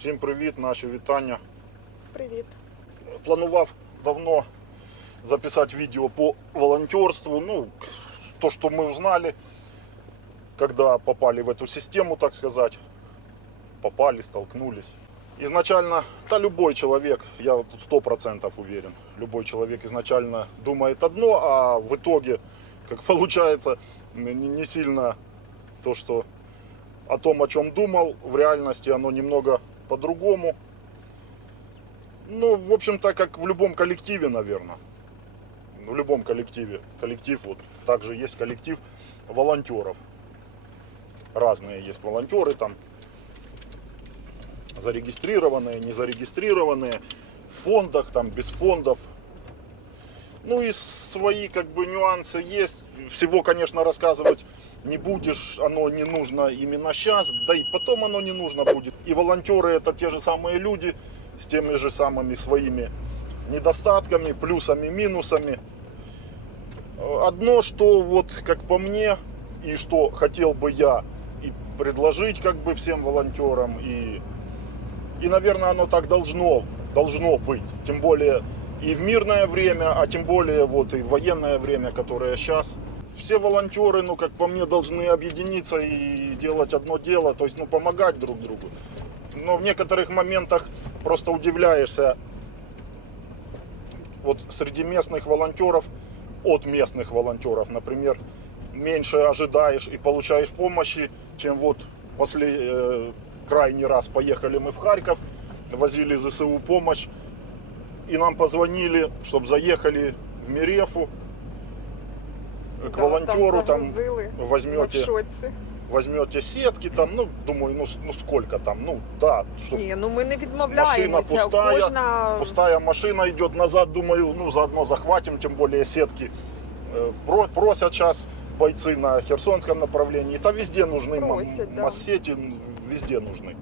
Всім привіт, наші вітання. Привіт. Планував давно записать видео по волонтерству. Ну, то, что мы узнали, когда попали в эту систему, так сказать. Попали, столкнулись. Изначально, да, любой человек, я тут 100% уверен, любой человек изначально думает одно, а в итоге, как получается, не сильно то, что о том, о чем думал, в реальности оно немного по-другому. Ну, в общем-то, как в любом коллективе, наверное. В любом коллективе. Коллектив, вот, также есть коллектив волонтеров. Разные есть волонтеры там. Зарегистрированные, не зарегистрированные. В фондах, там, без фондов. Ну и свои, как бы, нюансы есть. Всего, конечно, рассказывать не будешь. Оно не нужно именно сейчас. Да и потом оно не нужно будет. И волонтеры — это те же самые люди, с теми же самыми своими недостатками, плюсами, минусами. Одно, что вот как по мне, и что хотел бы я и предложить как бы всем волонтерам, и наверное, оно так должно быть. Тем более и в мирное время, а тем более вот и в военное время, которое сейчас. Все волонтеры, ну, как по мне, должны объединиться и делать одно дело, то есть, ну, помогать друг другу. Но в некоторых моментах просто удивляешься, вот среди местных волонтеров, от местных волонтеров, например, меньше ожидаешь и получаешь помощи, чем вот крайний раз поехали мы в Харьков, возили ЗСУ помощь, и нам позвонили, чтобы заехали в Мерефу к волонтеру, там возьмете сетки, там, ну, думаю, ну сколько там, ну, да, чтобы Ні, ну ми не машина відмовляємося. пустая машина идет назад, думаю, ну, заодно захватим, тем более сетки просят сейчас бойцы на Херсонском направлении, это везде нужны, да. массети везде нужны.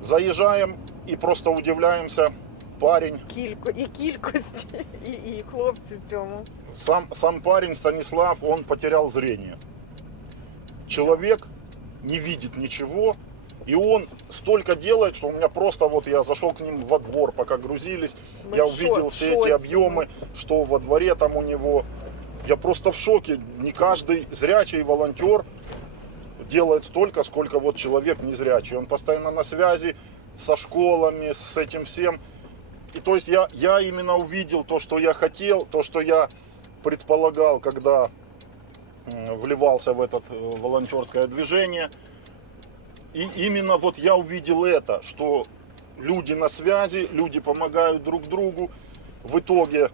Заезжаем и просто удивляемся, парень, Кількості, і хлопці в цьому. сам парень Станислав, он потерял зрение. Человек не видит ничего, и он столько делает, что у меня просто, вот я зашел к ним во двор, пока грузились, я увидел все эти объемы, что во дворе там у него. Я просто в шоке. Не каждый зрячий волонтер делает столько, сколько вот человек незрячий. Он постоянно на связи со школами, с этим всем. И то есть я именно увидел то, что я хотел, то, что я предполагал, когда вливался в это волонтерское движение. И именно вот я увидел это, что люди на связи, люди помогают друг другу. В итоге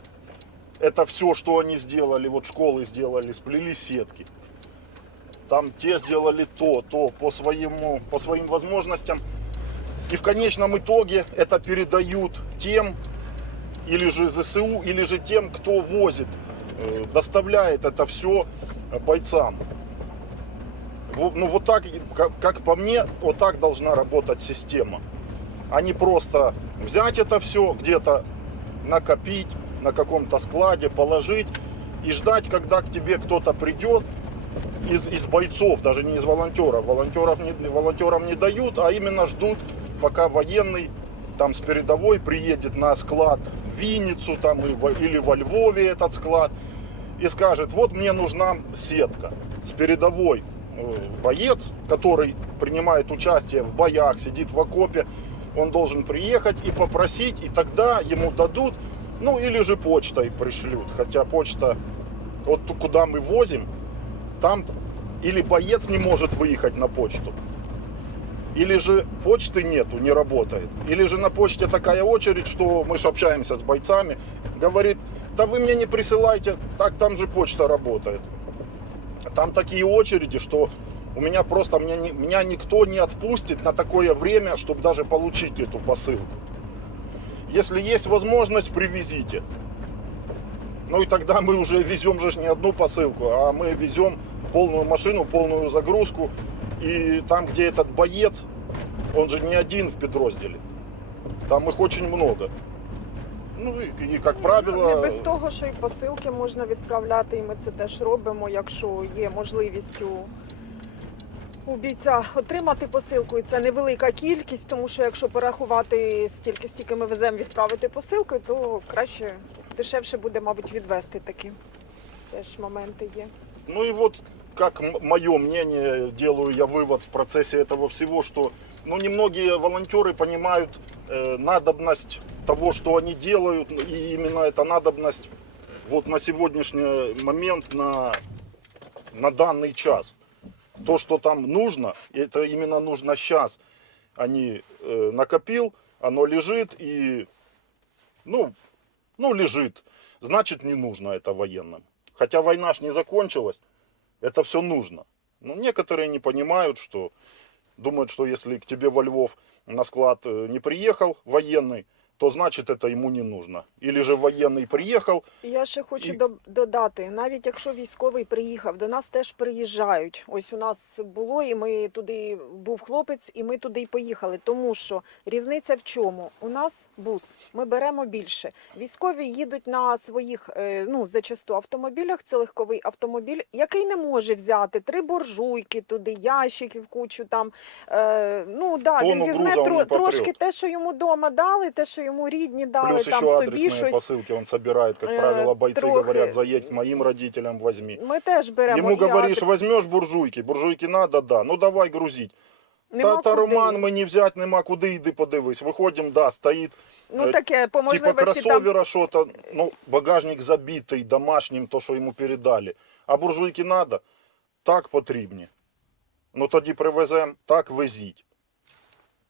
это все, что они сделали, вот школы сделали, сплели сетки. Там те сделали то по своим возможностям. И в конечном итоге это передают тем, или же ЗСУ, или же тем, кто возит, доставляет это все бойцам. Ну вот так, как по мне, вот так должна работать система. А не просто взять это все, где-то накопить, на каком-то складе положить и ждать, когда к тебе кто-то придет из бойцов, даже не из волонтеров. Волонтерам не дают, а именно ждут, пока военный там с передовой приедет на склад в Винницу там, или во Львове этот склад и скажет: вот мне нужна сетка. С передовой боец, который принимает участие в боях, сидит в окопе, он должен приехать и попросить, и тогда ему дадут, ну или же почтой пришлют. Хотя почта, вот куда мы возим, там или боец не может выехать на почту, или же почты нету, не работает, или же на почте такая очередь, что мы же общаемся с бойцами, говорит: да вы мне не присылайте, так там же почта работает. Там такие очереди, что у меня просто, меня никто не отпустит на такое время, чтобы даже получить эту посылку. Если есть возможность, привезите. Ну и тогда мы уже везем же не одну посылку, а мы везем полную машину, полную загрузку. И там, где этот боец, он же не один в подразделе. Там их очень много. Ну і як правило... Не без того, що і посилки можна відправляти, і ми це теж робимо, якщо є можливість у бійця отримати посилку, і це невелика кількість, тому що якщо порахувати стільки, стільки ми веземо відправити посилкою, то краще, дешевше буде, мабуть, відвести такі. Теж моменти є. Ну и вот, как мое мнение, делаю я вывод в процессе этого всего, что ну, немногие волонтеры понимают надобность того, что они делают, и именно эта надобность вот на сегодняшний момент, на данный час. То, что там нужно, это именно нужно сейчас. Они накопил, оно лежит и, ну, лежит. Значит, не нужно это военным. Хотя война ж не закончилась, это все нужно. Но некоторые не понимают, что думают, что если к тебе во Львов на склад не приехал военный, то значить это йому не нужно. Или же воєнний приїхав. Я ще хочу І- додати, навіть якщо військовий приїхав, до нас теж приїжджають. Ось у нас було, і ми туди, був хлопець, і ми туди й поїхали. Тому що різниця в чому? У нас бус, ми беремо більше. Військові їдуть на своїх, ну, зачасту автомобілях, це легковий автомобіль, який не може взяти 3 буржуйки туди, ящиків, кучу там. Ну, да, він Тонну візьме груза он не трошки попрет. те, що йому вдома дали, те, що йому рідні дали, Плюс там еще собі адресные щось. посылки он собирает. Как правило, бойцы трохи. говорят, заедь к моим родителям, возьми. Ми теж беремо. Ему і говоришь, адрес. возьмешь буржуйки, буржуйки надо, да, ну давай грузить. Нема Та куди. Роман мені взять нема куди, йди подивись. Виходимо, да, стоїть Ну таке, по типа можливості там. кроссовера что-то, ну, багажник забитий домашнім, то, що йому передали. А буржуйки надо? Так потрібні. Ну тоді привеземо, так везіть.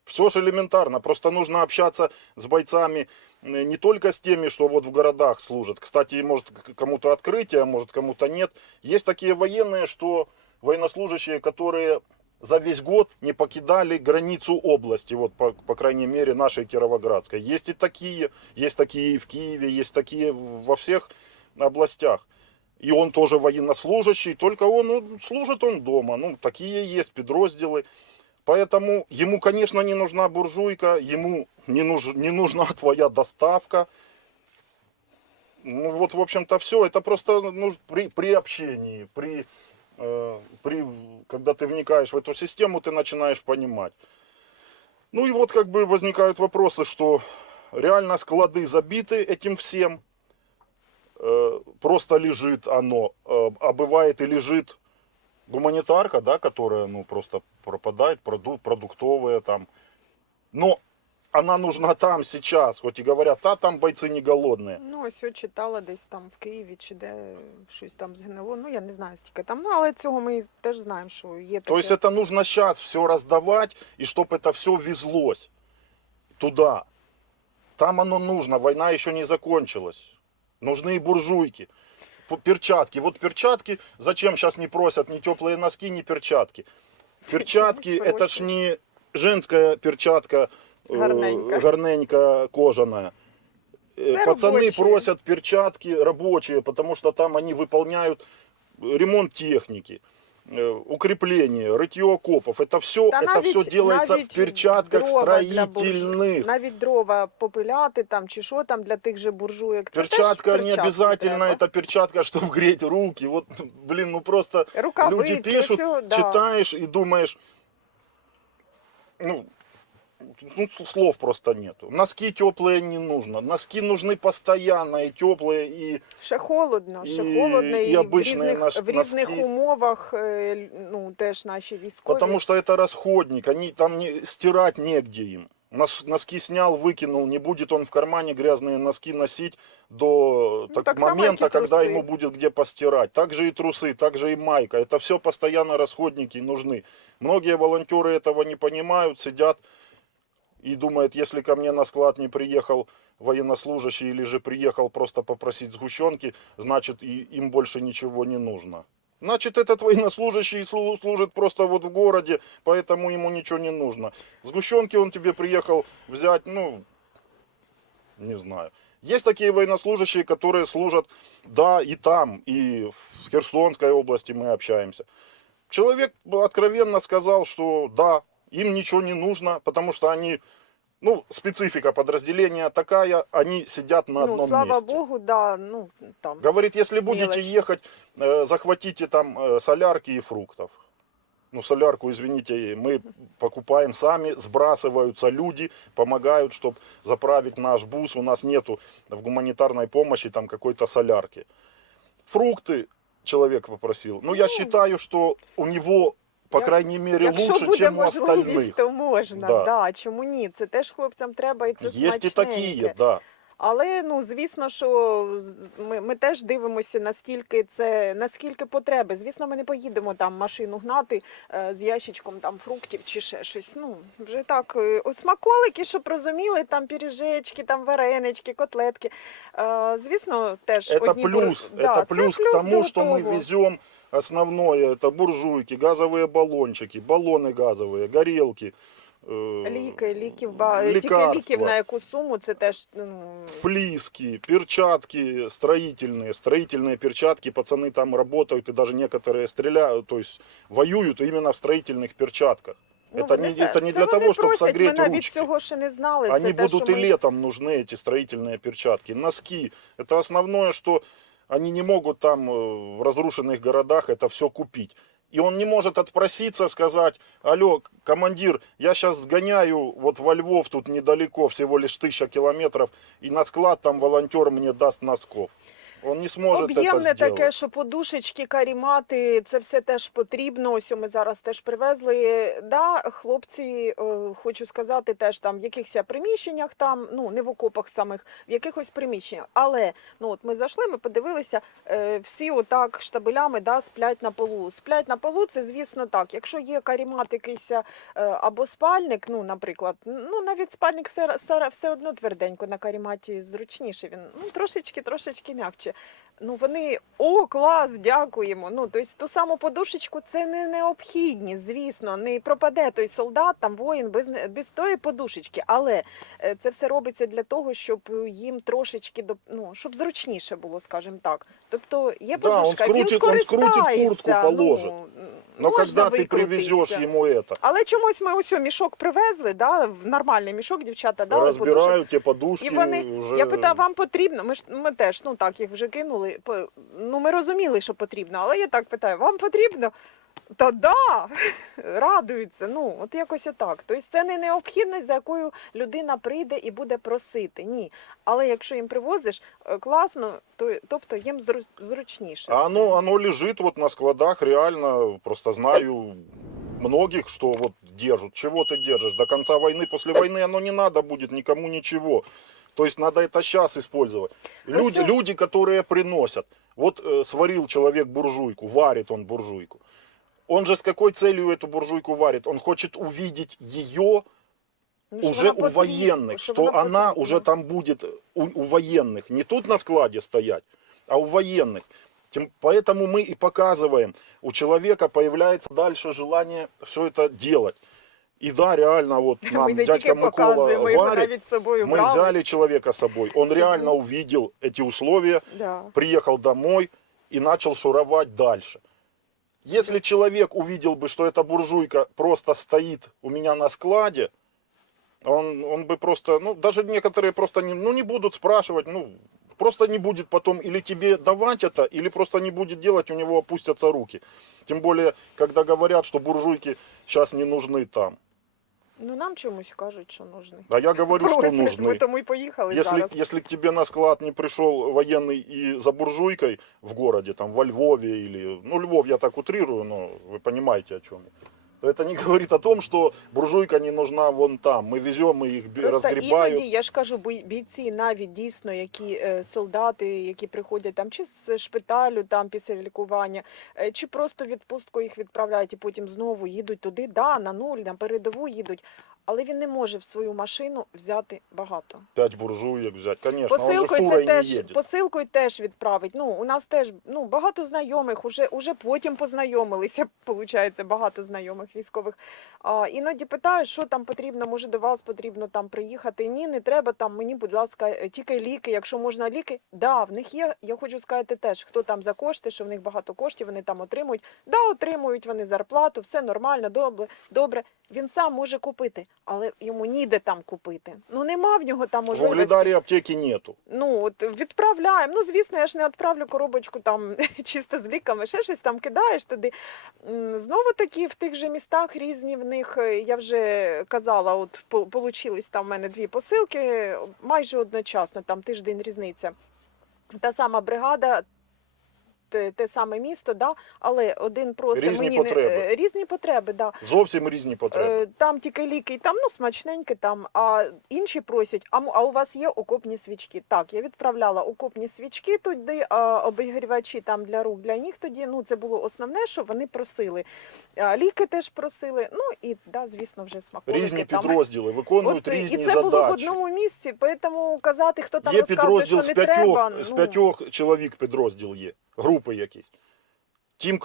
Все же элементарно, просто нужно общаться с бойцами не только с теми, что вот в городах служат. Кстати, может кому-то открытие, может кому-то нет. Есть такие военные, что военнослужащие, которые за весь год не покидали границу области, вот по крайней мере нашей Кировоградской. Есть такие и в Киеве, есть такие во всех областях. И он тоже военнослужащий, только служит он дома. Ну, такие есть подразделы. Поэтому ему, конечно, не нужна буржуйка, ему не нужна твоя доставка. Ну вот, в общем-то, все. Это просто при общении, когда ты вникаешь в эту систему, ты начинаешь понимать. Ну и вот как бы возникают вопросы, что реально склады забиты этим всем. Просто лежит оно, а бывает и лежит гуманитарка, да, которая, ну, просто пропадает, продуктовая там. Но она нужна там сейчас, хоть и говорят, там бойцы не голодные. Ну, ось я читала десь там в Києві, чи де щось там згнило. Ну, я не знаю, скільки там. Ну, але цього ми теж знаємо, що є таке. То есть это нужно сейчас все раздавать, и чтобы это все везлось туда. Там оно нужно, война еще не закончилась. Нужны и буржуйки. Перчатки. Вот перчатки, зачем сейчас не просят ни теплые носки, ни перчатки? Перчатки это ж не женская перчатка гарненька кожаная. Пацаны рабочие. просят перчатки рабочие, потому что там они выполняют ремонт техники, укрепление, рытье окопов. Это все, делается в перчатках строительных. Навіть дрова попиляти там чи що там для тих же буржуєк. Це Перчатка теж не перчатки обязательно, треба. это перчатка, чтобы греть руки. Вот, блин, ну просто Рукавиці, люди пишут, всё, да. читаешь и думаешь, ну, слов просто нету. Носки теплые не нужно. Носки нужны постоянно и теплые, и Ще холодно, і і в обичні в різних носки. умовах, ну, теж наші військові. потому что это расходник, они там стирать негде им. Носки снял, выкинул, не будет он в кармане грязные носки носить до так само, момента, как и когда трусы. ему будет где постирать. Также и трусы, также и майка. Это все постоянно расходники нужны. Многие волонтеры этого не понимают, сидят и думают, если ко мне на склад не приехал военнослужащий или же приехал просто попросить сгущенки, значит им больше ничего не нужно. Значит, этот военнослужащий служит просто вот в городе, поэтому ему ничего не нужно. Сгущенки он тебе приехал взять, ну, не знаю. Есть такие военнослужащие, которые служат, да, и там, и в Херсонской области мы общаемся. Человек откровенно сказал, что да, им ничего не нужно, потому что они, ну, специфика подразделения такая, они сидят на одном слава месте. Богу, да, ну, там. Говорит, если будете Мелочь. ехать, захватите там солярки и фруктов. Ну, солярку, извините, мы покупаем сами, сбрасываются люди, помогают, чтобы заправить наш бус. У нас нету в гуманитарной помощи там какой-то солярки. Фрукты человек попросил. Ну, я считаю, что у него, по крайней мере, Якщо лучше, буде чем у можливість, остальных. то можна, Да. да. Чому ні? Це теж хлопцям треба, і це Есть и такие, смачненьке. да. Але ну звісно, що ми теж дивимося, наскільки потреби. Звісно, ми не поїдемо там машину гнати з ящичком там фруктів чи ще щось. Ну вже так, смаколики, щоб розуміли, там пиріжечки, там варенички, котлетки. Звісно, теж Это одні плюс, да, это плюс це к плюс тому, до что мы того. везем основное, это буржуйки, газовые баллончики, баллоны газовые, горелки, Ліків, тільки лекарства, ліків на яку суму, це теж флиски, перчатки строительные перчатки, пацаны там работают и даже некоторые стреляют, то есть воюют именно в строительных перчатках. Ну, Это не для того, чтобы просять, согреть ми навіть ручки. цього ще не знали. Они це те, будут що и ми... летом нужны, эти строительные перчатки. Носки. Это основное, что они не могут там в разрушенных городах это все купить. И он не может отпроситься, сказать: алло, командир, я сейчас сгоняю вот во Львов, тут недалеко, всего лишь 1000 километров, и на склад там волонтер мне даст носков. Он не сможет это Об'ємне сделать. таке, що подушечки, карімати, це все теж потрібно. Ось ми зараз теж привезли. Да, хлопці, хочу сказати, теж там в якихось приміщеннях, там, ну не в окопах самих, в якихось приміщеннях. Але ну от ми зайшли, ми подивилися, всі отак штабелями да, сплять на полу. Сплять на полу, це звісно так. Якщо є карімат якийсь або спальник, ну, наприклад, ну навіть спальник все одно тверденько, на каріматі зручніше. Він ну, трошечки м'якче. Ну вони, о, клас, дякуємо. Ну, тобто ту саму подушечку це не необхідність, звісно, не пропаде той солдат, там воїн без тої подушечки. Але це все робиться для того, щоб їм трошечки, ну, щоб зручніше було, скажімо так. Тобто є подушка, він скористається. Куртку положит. Но когда ты привезешь ему это, але чомусь ми ось мішок привезли, да, нормальний мішок, дівчата дали разбирают те подушки. і вони, уже... я питаю, вам потрібно? Ми теж, ну так, їх вже кинули. Ну, ми розуміли, що потрібно, але я так питаю, вам потрібно? Та да, радуються, ну, от якось отак. Тобто це не необхідність, за якою людина прийде і буде просити, ні. Але якщо їм привозиш, класно, тобто їм зручніше. А оно лежит вот на складах, реально, просто знаю многих, что вот держат. Чего ты держишь? До конца войны, после войны оно не надо будет никому ничего. То есть надо это сейчас использовать. Люди, которые приносят. Вот сварил человек буржуйку, варит он буржуйку. Он же с какой целью эту буржуйку варит? Он хочет увидеть ее уже у военных, что она уже там будет у военных. Не тут на складе стоять, а у военных. Поэтому мы и показываем. У человека появляется дальше желание все это делать. И да, реально, вот нам дядька Микола варит, мы взяли человека с собой. Он реально увидел эти условия, приехал домой и начал шуровать дальше. Если человек увидел бы, что эта буржуйка просто стоит у меня на складе, он бы просто, ну, даже некоторые просто не будут спрашивать, ну, просто не будет потом или тебе давать это, или просто не будет делать, у него опустятся руки. Тем более, когда говорят, что буржуйки сейчас не нужны там. Ну, нам чомусь кажуть, що нужны. А я говорю, что нужны. Ми тому і поїхали зараз. Если к тебе на склад не пришел военный и за буржуйкой в городе, там во Львове или... Ну, Львов я так утрирую, но вы понимаете, о чем я. То это не говорит о том, что буржуйка не нужна вон там. Мы везем, и их разгребают. Іноді, я ж кажу, бійці навіть дійсно, які солдати, які приходять там чи з шпиталю там після лікування, чи просто відпустку їх відправляють і потім знову їдуть туди, да, на нуль, на передову їдуть. Але він не може в свою машину взяти багато. 5 буржуек взять, конечно, он же фурой не едет. Посилкою теж відправить. Ну, у нас теж багато знайомих, уже потім познайомилися, виходить, багато знайомих військових. Іноді питаю, що там потрібно, може до вас потрібно там приїхати. Ні, не треба там, мені, будь ласка, тільки ліки, якщо можна ліки. Да, в них є, я хочу сказати теж, хто там за кошти, що в них багато коштів, вони там отримують. Да, отримують вони зарплату, все нормально, добре. Він сам може купити, але йому ніде там купити. Ну нема в нього там В можливості. Угледаре аптеки нету. Ну, от відправляємо. Ну, звісно, я ж не відправлю коробочку там чисто з ліками, ще щось там кидаєш туди. Знову таки, в тих же містах різні в них, я вже казала, от получились там в мене 2 посилки, майже одночасно, там тиждень різниця. Та сама бригада, те саме місто, да? Але один просить Різні мені потреби. різні потреби, да. Зовсім різні потреби. Там тільки ліки, там ну смачненьке, там, а інші просять, а у вас є окопні свічки? Так, я відправляла окопні свічки туди, а обігрівачі там для рук, для ніг тоді, ну це було основне, що вони просили. Ліки теж просили, ну і да, звісно, вже смаколики. Різні там. підрозділи виконують От, різні і це задачі. було в одному місці, тому казати, хто там Є розказує, що підрозділ не треба. з 5 чоловік підрозділ є, групи якісь. Тим,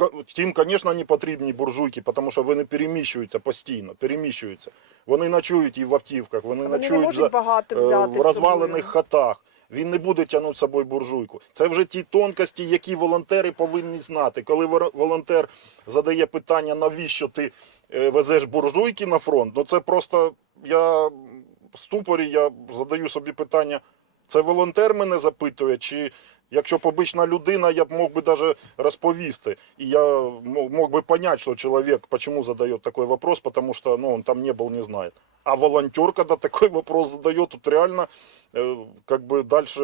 звісно, не потрібні буржуйки, тому що вони переміщуються постійно, переміщуються. Вони ночують і в автівках, вони Вони не ночують можуть багато взяти в з розвалених собою. хатах. Він не буде тягнути з собою буржуйку. Це вже ті тонкості, які волонтери повинні знати. Коли волонтер задає питання, навіщо ти везеш буржуйки на фронт, ну це просто, я в ступорі, я задаю собі питання, це волонтер мене запитує, чи якщо б обична людина, я б мог би даже розповісти. І я мог бы понять, что человек почему задает такой вопрос, потому что ну, он там не был, не знает. А волонтер, когда такой вопрос задает, тут реально как бы дальше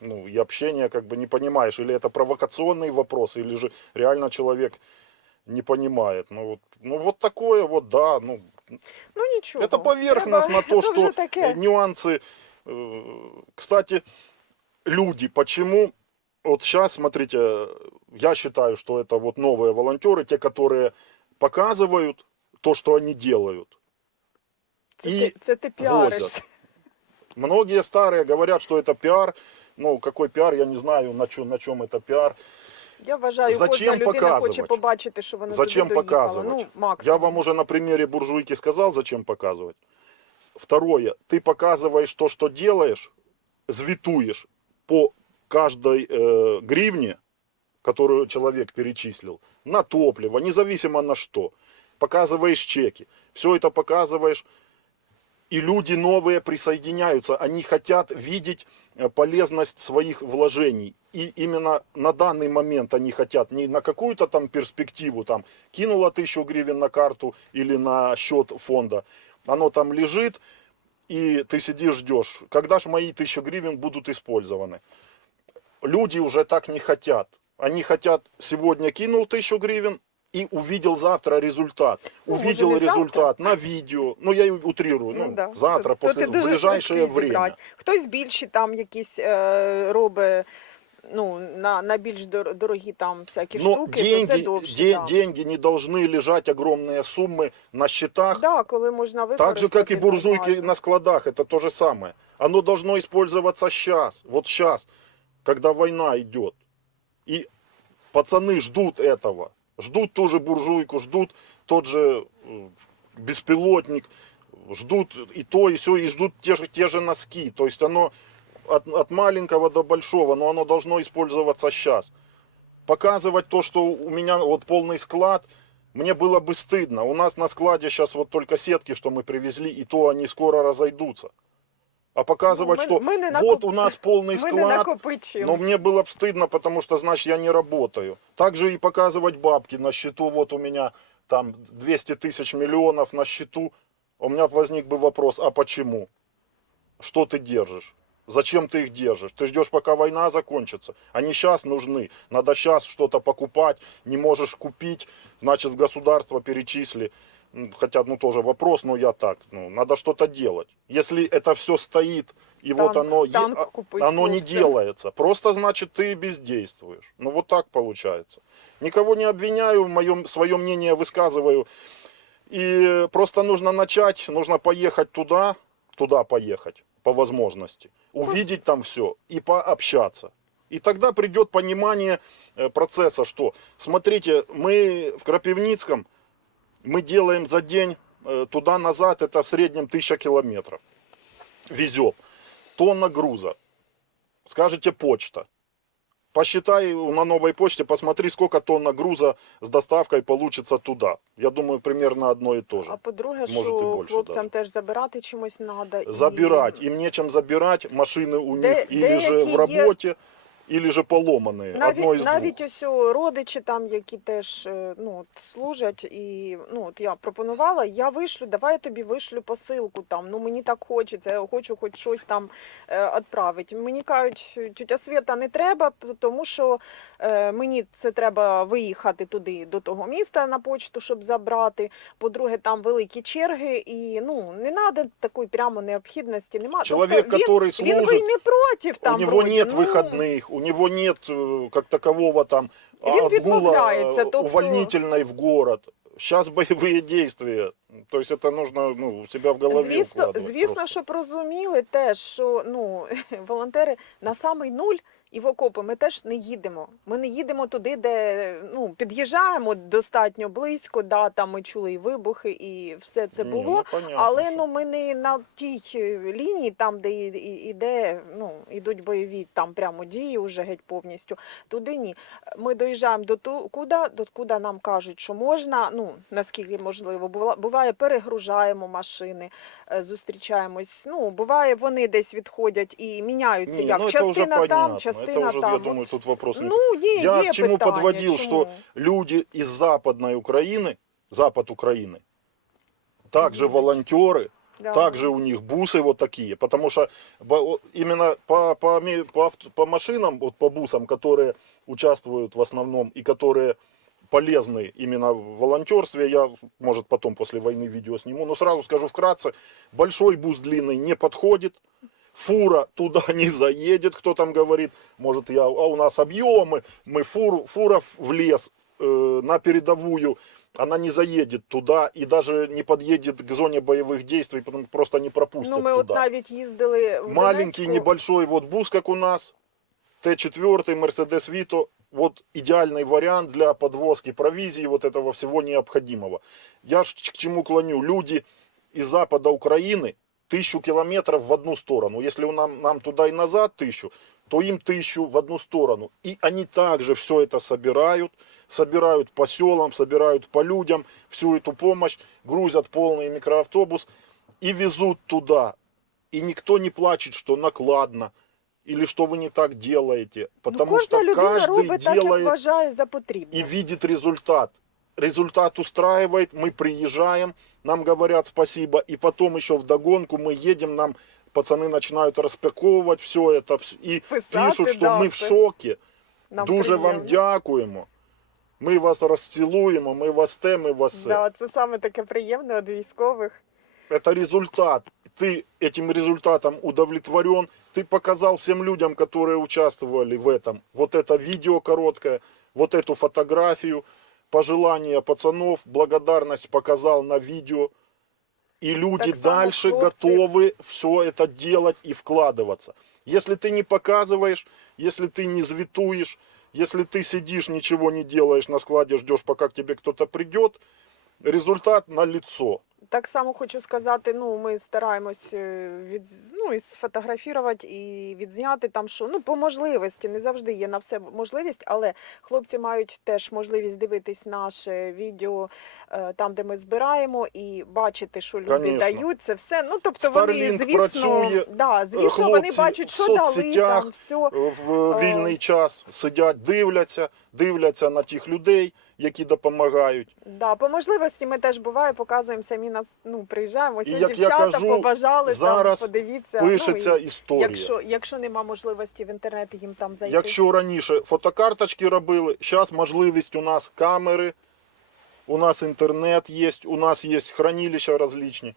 ну, и общение как бы не понимаешь, или это провокационный вопрос, или же реально человек не понимает. Ну вот такое вот, да, ну, Ну нічого. это поверхностно то, вже что таке. нюансы. Кстати, люди, почему, вот сейчас, смотрите, я считаю, что это вот новые волонтеры, те, которые показывают то, что они делают. Це ти піаришся. возят. Многие старые говорят, что это пиар. Ну, какой пиар, я не знаю, на чем это пиар. Я вважаю, Зачем кожна людина хоче показувати? побачити, що вона Зачем туди доїхала. показывать? Ну, максимум. Я вам уже на примере буржуйки сказал, зачем показывать. Второе, ты показываешь то, что делаешь, звітуешь по каждой гривне, которую человек перечислил, на топливо, независимо на что. Показываешь чеки. Все это показываешь, и люди новые присоединяются. Они хотят видеть полезность своих вложений. И именно на данный момент они хотят не на какую-то там перспективу, там кинула 1000 гривен на карту или на счет фонда. Оно там лежит, и ты сидишь, ждешь, когда же мои 1000 гривен будут использованы. Люди уже так не хотят. Они хотят, сегодня кинул 1000 гривен и увидел завтра результат. Ну, Увидел может, не результат на видео. Ну, я утрирую. Ну, да. завтра, То ти в дуже ближайшее швидкий время. зібрати. Хтось більші там якісь робить, ну, на більш дорогі там всякі Но штуки, то це довше. Да. деньги не должны лежать огромные суммы на счетах. Да, коли можна використати. Так же, как и буржуйки нормально. на складах, это то же самое. Оно должно использоваться сейчас, вот сейчас, когда война идет. И пацаны ждут этого. Ждут ту же буржуйку, ждут тот же беспилотник, ждут и то, и все, и ждут те же носки. То есть оно от маленького до большого, но оно должно использоваться сейчас. Показывать то, что у меня вот полный склад, мне было бы стыдно. У нас на складе сейчас вот только сетки, что мы привезли, и то они скоро разойдутся. А показывать, Ну, мы не что вот у нас полный Ми не склад, накопичуємо. но мне было бы стыдно, потому что, значит, я не работаю. Также и показывать бабки на счету. Вот у меня там 200 тысяч миллионов на счету. У меня возник бы вопрос, а почему? Что ты держишь? Зачем ты их держишь? Ты ждешь, пока война закончится. Они сейчас нужны. Надо сейчас что-то покупать. Не можешь купить, значит, в государство перечисли. Хотя, ну, тоже вопрос, но я так. Ну, надо что-то делать. Если это все стоит, и Танк, вот оно, танк купить оно не хлопцам. делается, просто, значит, ты бездействуешь. Ну, вот так получается. Никого не обвиняю, свое мнение высказываю. И просто нужно начать, нужно поехать туда поехать по возможности, увидеть там все и пообщаться. И тогда придет понимание процесса, что, смотрите, мы в Крапивницком, мы делаем за день туда-назад, это в среднем 1000 километров. Везем. Тонна груза. Скажете, почта. посчитай на новой почте, посмотри, сколько тонн груза с доставкой получится туда. Я думаю, примерно одно и то же. А по-друге, Может, і що більше хлопцям даже. теж забирати чимось треба. Забирать. Им нечем забирать. Машины у них или же деякі в работе, или же поломанные. Одно из двух. Навіть ось родичі там, які теж ну, от, служать, і ну, от я пропонувала, я вишлю, давай я тобі вишлю посилку там, ну мені так хочеться, я хочу хоч щось там відправити. Мені кажуть, тетя Свята, не треба, тому що мені це треба виїхати туди, до того міста на почту, щоб забрати. По-друге, там великі черги, і ну, не треба такої прямо необхідності, немає. Человек, тобто, который він служит, би й не проти там у него вроді, нет ну, выходных, у него нет как такового там Він отгула відмовляється, тобто- увольнительной в город. Сейчас боевые действия. То есть это нужно у себя в голове укладывать Звісно, просто. щоб розуміли теж, що ну, волонтери на самий нуль і в окопи ми теж не їдемо. Ми не їдемо туди, де ну, під'їжджаємо достатньо близько, да, там ми чули і вибухи, і все це Ні, було. ну, понятно, Але що. ну, ми не на тій лінії, там, де іде, ну, ідуть бойові там прямо дії вже геть повністю. Туди ні. Ми доїжджаємо до куди нам кажуть, що можна, ну, наскільки можливо. Буває, перегружаємо машини, зустрічаємось. Ну, буває, вони десь відходять і міняються. Не, Як ну это уже частина там, понятно. частина Это уже, там. я думаю, тут вопрос не... Ну, Я є к чему питання, подводил, чому? что люди из Западной Украины, Запад Украины, также Мгм. волонтеры, Да. также у них бусы вот такие. Потому что именно по машинам, вот по бусам, которые участвуют в основном и которые полезны именно в волонтерстве, я, может, потом после войны видео сниму, но сразу скажу вкратце, большой бус длинный не подходит, фура туда не заедет, кто там говорит, может, а у нас объемы, фура в лес на передовую, она не заедет туда и даже не подъедет к зоне боевых действий, потому просто не пропустят Ну, ми от туда. навіть їздили в Маленький Донецьку. небольшой вот бус, как у нас, Т4, Мерседес Вито, вот идеальный вариант для подвозки провизии, вот этого всего необходимого. Я ж к чему клоню? Люди из запада Украины 1000 километров в одну сторону. Если нам туда и назад 1000, то им 1000 в одну сторону. И они также все это собирают по селам, собирают по людям, всю эту помощь, грузят полный микроавтобус и везут туда. И никто не плачет, что накладно, или что вы не так делаете. Потому ну, что кожна людина каждый робить так, як делает вважає за потрібне. и видит результат. Результат устраивает, мы приезжаем, нам говорят спасибо, и потом еще вдогонку мы едем, нам пацаны начинают распаковывать все это, и Писати, пишут, что да, мы в це шоке. нам Дуже вам приємно. дякуємо. Ми вас розцілуємо, ми вас те, ми вас все. Да, це саме таке приємне від військових. Это результат. Ты этим результатом удовлетворен. Ты показал всем людям, которые участвовали в этом, вот это видео короткое, вот эту фотографию, пожелания пацанов, благодарность показал на видео. И люди Так само дальше хлопцы- готовы все это делать и вкладываться. Если ты не показываешь, если ты не звитуешь, если ты сидишь, ничего не делаешь на складе, ждешь, пока к тебе кто-то придет, результат налицо. Так само хочу сказати, ну, ми стараємось і сфотографувати і відзняти там, що, ну, по можливості, не завжди є на все можливість, але хлопці мають теж можливість дивитись наше відео там, де ми збираємо, і бачити, що люди Конечно. дають, це все. Ну, тобто Starlink вони, звісно, працює, да, звісно, хлопці вони бачать, в що дали соцсетях, там, все. В вільний час сидять, дивляться на тих людей, які допомагають. Да, по можливості ми теж буває, показуємо самі нас, ну, приїжджаємо, ось І, як я дівчата кажу, побажали, зараз там, подивіться. Пишеться ну, і історія. якщо нема можливості в інтернет їм там зайти. Якщо раніше фотокарточки робили, зараз можливість у нас камери, у нас інтернет є, у нас є хранилища различні.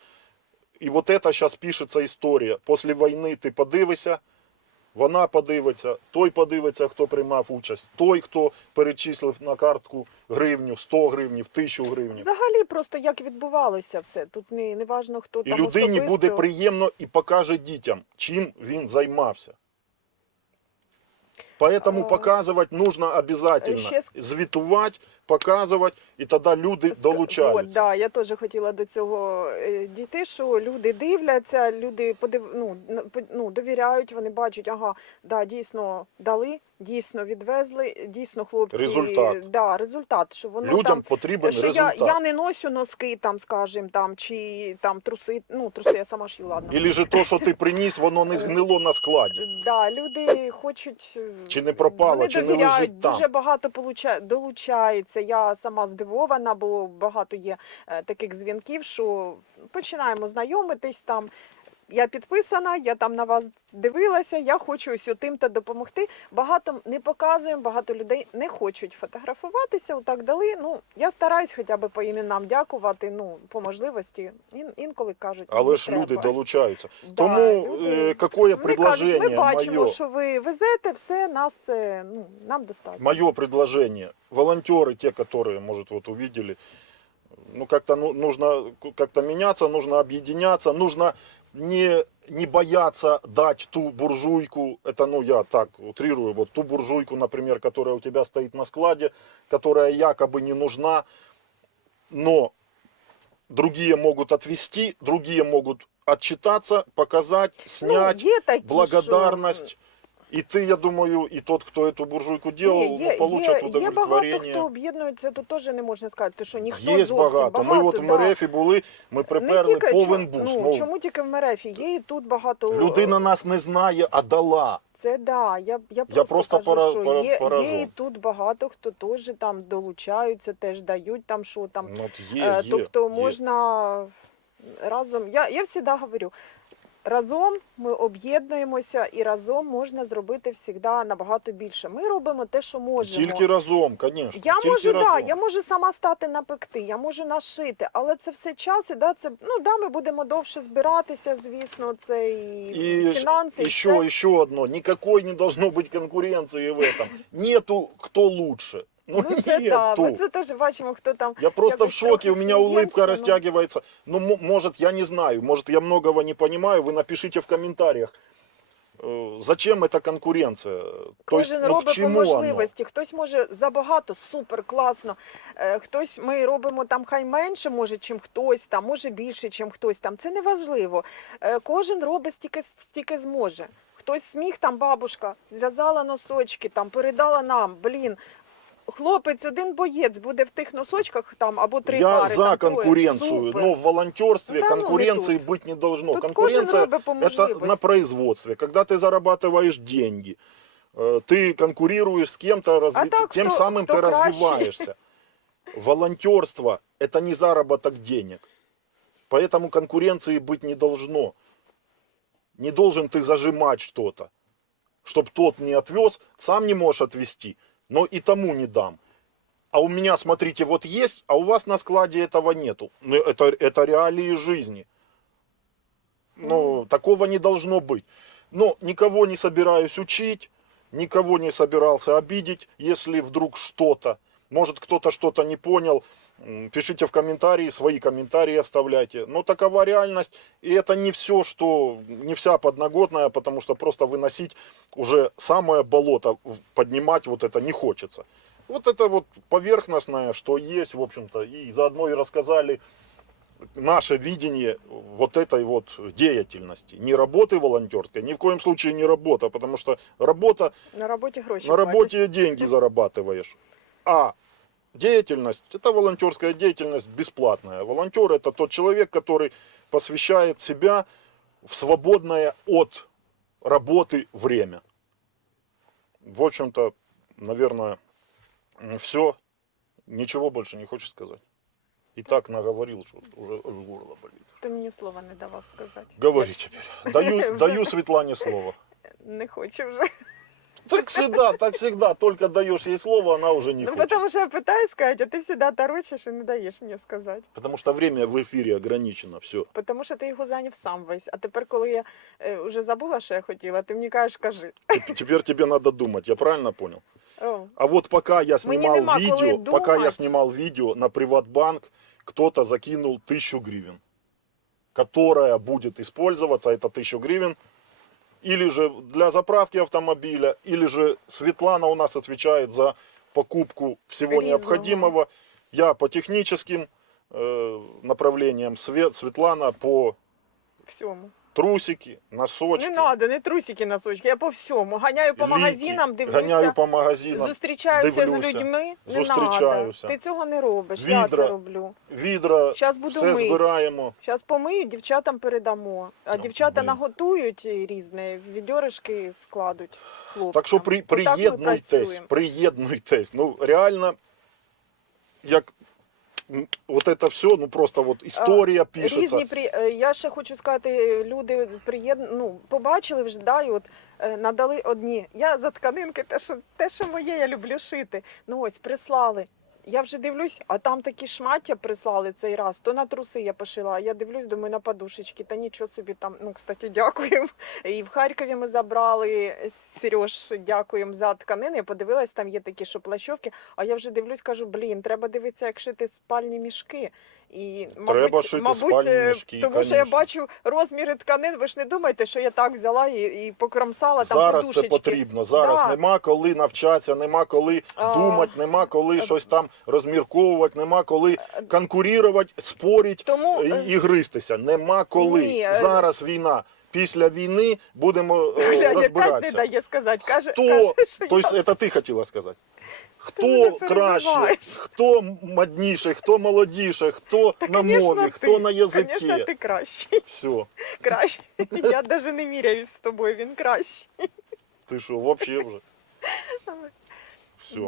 І от це зараз пишеться історія. Після війни ти подивишся, вона подивиться, той подивиться, хто приймав участь, той, хто перечислив на картку гривню, 100 гривнів, 1000 гривень. Взагалі просто як відбувалося все. Тут не важно, хто І там людині особисто. буде приємно і покаже дітям, чим він займався. Поэтому показывать нужно обязательно. ще Звітувати, показувати, і тоді люди долучаються. От, да, я теж хотіла до цього дійти, що люди дивляться, люди довіряють, вони бачать, ага, да, дійсно дали, дійсно відвезли, дійсно хлопці. Результат. Да, результат, що воно Людям там, потрібен що результат. я не носю носки, там, скажем, там, чи там труси, труси я сама шью, ладно. Ілі ж то, що ти приніс, воно не згнило на складі. Да, люди хочуть, Чи не пропало, вони чи не довіряють, лежить там. дуже багато долучається. Я сама здивована, бо багато є таких дзвінків, що починаємо знайомитись там. Я підписана, я там на вас дивилася, я хочу ось тим-то допомогти. Багато не показуємо, багато людей не хочуть фотографуватися, отак дали. Я стараюсь хоча б по іменам дякувати, по можливості. Інколи кажуть, Але ж треба. люди долучаються. Да, Тому, люди- какое Вони предложение кажуть, ми бачимо, мое? що ви везете, все, нас це, нам достатньо. Мое предложение. Волонтеры, те, которые, может, вот увидели, как-то нужно как-то меняться, нужно объединяться, нужно не бояться дать ту буржуйку, это, я так утрирую, вот ту буржуйку, например, которая у тебя стоит на складе, которая якобы не нужна, но другие могут отвезти, другие могут отчитаться, показать, снять, є такі, благодарность. И ты, я думаю, и тот, кто эту буржуйку делал, получат є удовлетворение. багато хто об'єднується, тут теж не можна сказати, що ніхто Є зовсім багато. Ми от в да. МРФі були, ми Не приперли тільки, повен бус. чому тільки в МРФ? Є і тут багато. Людина нас не знає, а дала. Це да. Я просто кажу, що є поражен. і тут багато хто теж там долучаються, теж дають там, що там. Є, Тобто є. можна разом. Я завжди говорю. Разом ми об'єднуємося і разом можна зробити завжди набагато більше. Ми робимо те, що можемо. Тільки разом, звісно. Я можу сама стати напекти, я можу нашити, але це все час, і ми будемо довше збиратися, звісно, це і фінанси. Еще одно. Никакой не должно быть конкуренции в этом. Нету кто лучше. Це да, нету. ми це теж бачимо, хто там. Я просто в якось шоке, трохи у меня улыбка сміємося, растягивается. Может, я не знаю, может, я многого не понимаю, вы напишите в комментариях, зачем эта конкуренция? Кожен к робить по чему оно? можливості. Хтось може забагато, супер, класно. Хтось, ми робимо там хай менше, може, чим хтось там, може більше, чим хтось там. Це не важливо. Кожен робить стільки зможе. Хтось сміх, там бабушка зв'язала носочки, там передала нам, хлопець, один боєць буде в тих носочках там або 3 Я пари. за там, конкуренцию, супер. но в волонтерстве Да, конкуренции тут. быть не должно. Тут Конкуренция кожен робить по это можливості. на производстве. Когда ты зарабатываешь деньги, ты конкурируешь с кем-то, так, тем кто- самым кто ты краще. развиваешься. Волонтерство это не заработок денег. Поэтому конкуренции быть не должно. Не должен ты зажимать что-то, чтобы тот не отвез, сам не можешь отвезти, но и тому не дам. А у меня, смотрите, вот есть, а у вас на складе этого нету. Ну, это реалии жизни. Такого не должно быть. Но никого не собираюсь учить, никого не собирался обидеть, если вдруг что-то. Может, кто-то что-то не понял, пишите в комментарии, свои комментарии оставляйте. Но такова реальность, и это не все, не вся подноготная, потому что просто выносить уже самое болото, поднимать вот это не хочется. Вот это вот поверхностное, что есть, в общем-то, и заодно и рассказали наше видение вот этой вот деятельности. Не работы волонтерской, ни в коем случае не работа, потому что работа, На роботі гроші на платять. работе деньги зарабатываешь. А деятельность, это волонтерская деятельность бесплатная. Волонтер это тот человек, который посвящает себя в свободное от работы время. В общем-то, наверное, все. Ничего больше не хочешь сказать. И так наговорил, что уже аж горло болит. Ти мені слова не давав сказати. Говори теперь. Даю Светлане слово. Не хочу вже. Так всегда. Только даешь ей слово, она уже не хочет. Тому що я питаю сказати, а ти завжди торочиш і не даєш мені сказати. Потому что время в эфире ограничено. Все. Тому що ти його зайняв сам весь. А тепер, коли я вже забула, що я хотіла, ти мені кажеш, кажи. Теперь тебе надо думать. Я правильно понял? О. А вот пока я снимал нема коли видео, на Приватбанк кто-то закинул 1000 гривен, которая будет использоваться, это 1000 гривен, или же для заправки автомобиля, или же Светлана у нас отвечает за покупку всего Різного. необходимого. Я по техническим направлениям, Светлана по Всьому. трусики, носочки. Не треба, не трусики, носочки. Я по всьому. Ганяю по ліки. магазинам, дивлюся. Ганяю по магазинам. Зустрічаюся дивлюся, з людьми. Не зустрічаюся. надо. Ти цього не робиш. Я Відра. це роблю. Відра, Щас буду все мить. збираємо. Зараз помию, дівчатам передамо. А Ну, дівчата блін. наготують різне, відьоришки складуть хлопцям. Так що Отак ми приєднуйтесь, приєднуйтесь. Ну реально, як от це все, ну просто от історія пишеться. Я ще хочу сказати, люди побачили вже, да, і от надали одні. Я за тканинки, те, що моє, я люблю шити. Ну ось, прислали. Я вже дивлюсь, а там такі шмаття прислали цей раз. То на труси я пошила, а я дивлюсь, думаю, на подушечки. Та нічого собі там, ну, кстати, дякуємо. І в Харкові ми забрали, Сереж, дякуємо за тканини. Я подивилась, там є такі, що плащовки. А я вже дивлюсь, кажу, блін, треба дивитися, як шити спальні мішки. І, Треба шити спальні мішки, тому що я конечно. бачу розміри тканин, ви ж не думайте, що я так взяла і покромсала там Зараз подушечки. це потрібно. Зараз Да. нема коли навчатися, нема коли думати, нема коли щось там розмірковувати, нема коли конкурувати, спорити Тому, і гристися. Нема коли. Ні, Зараз війна. Після війни будемо Галя опять не розбиратися. дає сказати. Каже, Хто, що тобто я... це ти хотіла сказати. мене Хто краще, перебиваєш. хто модніше, хто молодіше, хто Та, на конечно, мові, ти. хто на язикі. Звісно, ти кращий. Все. Кращий. Я навіть не міряюсь з тобою, він кращий. Ти що, взагалі вже? Все.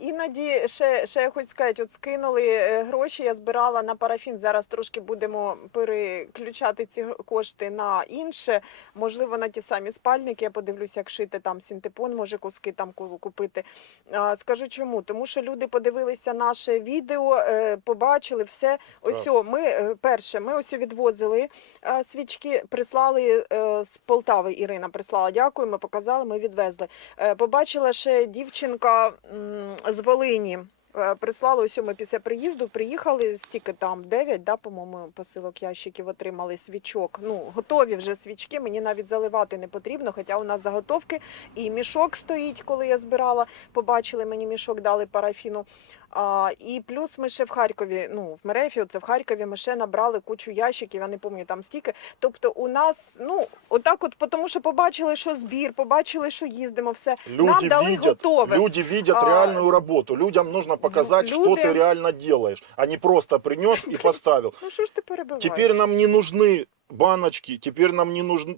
Іноді ще я хочу сказати, от скинули гроші, я збирала на парафін, зараз трошки будемо переключати ці кошти на інше, можливо на ті самі спальники, я подивлюся, як шити там синтепон, може куски там купити. Скажу чому, тому що люди подивилися наше відео, побачили все. Ось ми ось відвозили свічки, прислали з Полтави, Ірина прислала, дякую, ми показали, ми відвезли. Побачила ще дівчинка з Волині. Прислали, ось ми після приїзду приїхали, стільки там 9, да, по-моєму, посилок ящиків отримали свічок. Ну, готові вже свічки, мені навіть заливати не потрібно, хоча у нас заготовки. І мішок стоїть, коли я збирала, побачили, мені мішок дали парафіну. І плюс ми ще в Харкові, ну, в Мерефі, це в Харкові, ми ще набрали кучу ящиків, я не пам'ятаю там скільки. Тобто у нас, ну, отак от, тому що побачили, що збір, побачили, що їздимо, все. Нам дали готове. Люди видят реальную работу. Людям нужно показать, что ты реально делаешь, а не просто принес и поставил. Ну що ж ти перебиваєш? Теперь нам не нужны баночки, теперь нам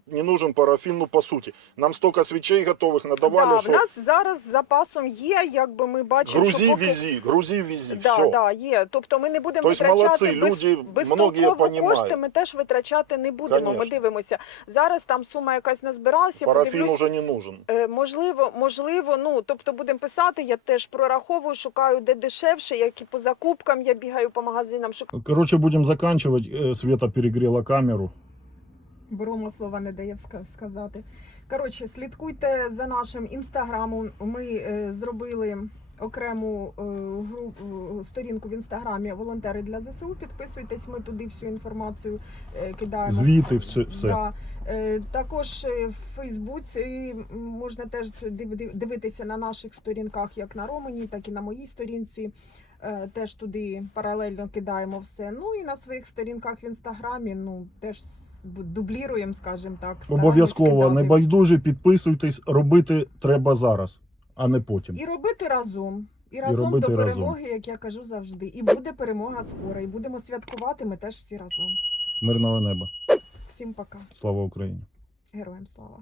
не нужен парафин, ну, по сути. Нам столько свечей готовых надавали, Да, что в нас зараз з запасом є, якби ми бачимо, грузи, що поки... вези, Да, все. да, є. Тобто ми не будемо Тобто витрачати молодці, люди, многі безтолково понімають. кошти, ми теж витрачати не будемо. Конечно. Ми дивимося. Зараз там сума якась назбиралася, я Парафин подивлюсь. уже не нужен. Можливо, ну, тобто будемо писати, я теж прораховую, шукаю де дешевше, як і по закупкам, я бігаю по магазинам, шукаю. Короче, будем заканчивать. Света перегрела камеру. Брома слова не дає сказати. Коротше, слідкуйте за нашим інстаграмом. Ми зробили окрему сторінку в інстаграмі «Волонтери для ЗСУ». Підписуйтесь, ми туди всю інформацію кидаємо. Звіти, все. Да. Також в Фейсбуці можна теж дивитися на наших сторінках, як на Романі, так і на моїй сторінці. Теж туди паралельно кидаємо все. Ну і на своїх сторінках в інстаграмі, ну, теж дубліруємо, скажімо так. Обов'язково, небайдужі, підписуйтесь, робити треба зараз, а не потім. І робити разом. І разом до перемоги, як я кажу завжди. І буде перемога скоро. І будемо святкувати ми теж всі разом. Мирного неба. Всім пока. Слава Україні. Героям слава.